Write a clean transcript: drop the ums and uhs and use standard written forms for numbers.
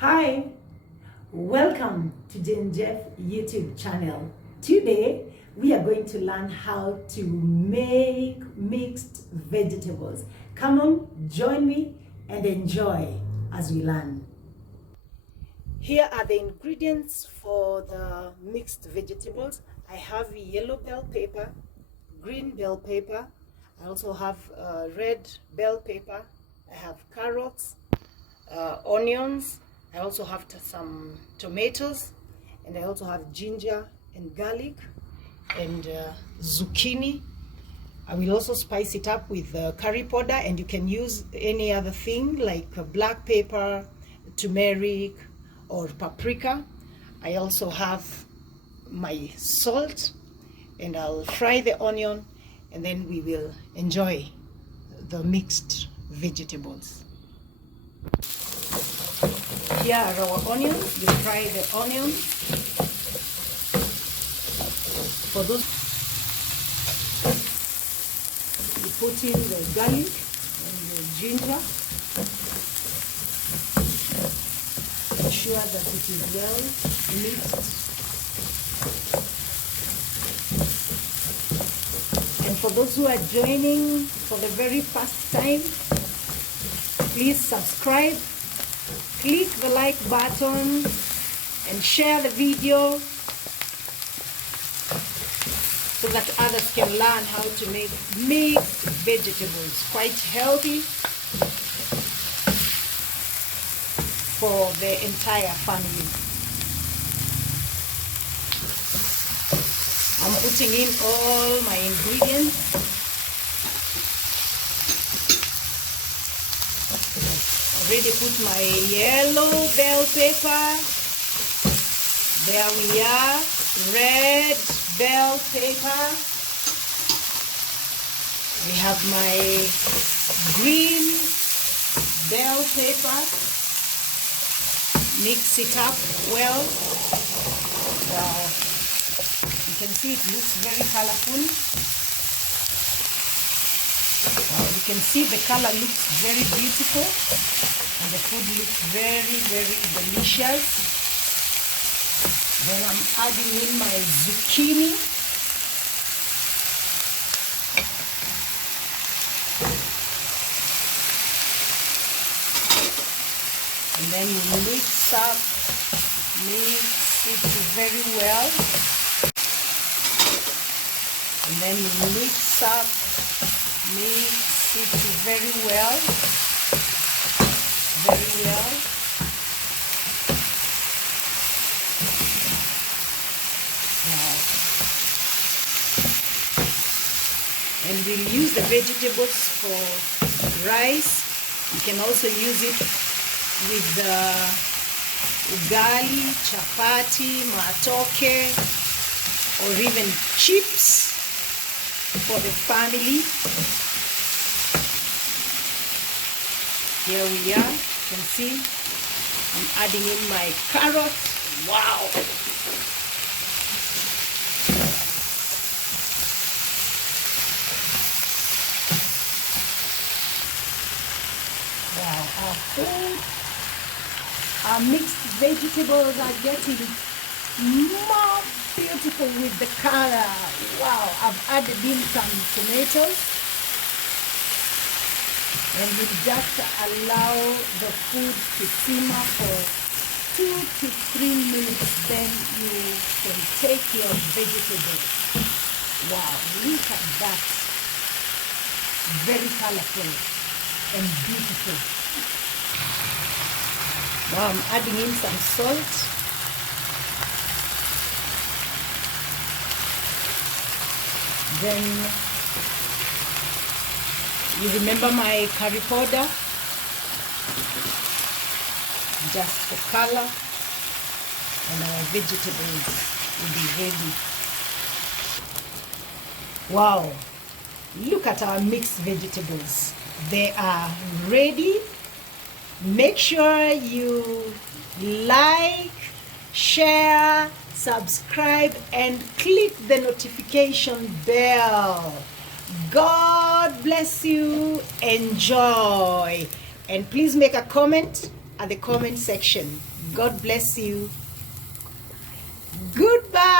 Hi, welcome to Jane Jeff YouTube channel. Today we are going to learn how to make mixed vegetables. Come on, join me and enjoy as we learn. Here are the ingredients for the mixed vegetables. I have yellow bell pepper, green bell pepper. I also have red bell pepper. I have carrots, onions. I also have some tomatoes, and I also have ginger and garlic and zucchini. I will also spice it up with curry powder, and you can use any other thing like black pepper, turmeric, or paprika. I also have my salt, and I'll fry the onion, and then we will enjoy the mixed vegetables. Here are our onions. You fry the onion. For those, you put in the garlic and the ginger. Ensure that it is well mixed. And for those who are joining for the very first time, please subscribe. Click the like button and share the video so that others can learn how to make mixed vegetables. Quite healthy for the entire family. I'm putting in all my ingredients. Already put my yellow bell pepper. There we are. Red bell pepper. We have my green bell pepper. Mix it up well. Wow. You can see it looks very colorful. Wow. You can see the color looks very beautiful. And the food looks very, very delicious. Then I'm adding in my zucchini. And then you mix it very well. And then you mix it very well. Very well. Wow. And we'll use the vegetables for rice. You can also use it with the ugali, chapati, matoke, or even chips for the family. Here we are. You can see I'm adding in my carrots. Wow! Wow, our food, our mixed vegetables are getting more beautiful with the color. Wow, I've added in some tomatoes. And we just allow the food to simmer for 2 to 3 minutes. Then you can take your vegetables. Wow, look at that. Very colorful and beautiful. Now I'm adding in some salt. Then you remember my curry powder, just for color, and our vegetables will be ready. Wow, look at our mixed vegetables. They are ready. Make sure you like, share, subscribe, and click the notification bell. God bless you. Enjoy. And please make a comment at the comment section. God bless you. Goodbye.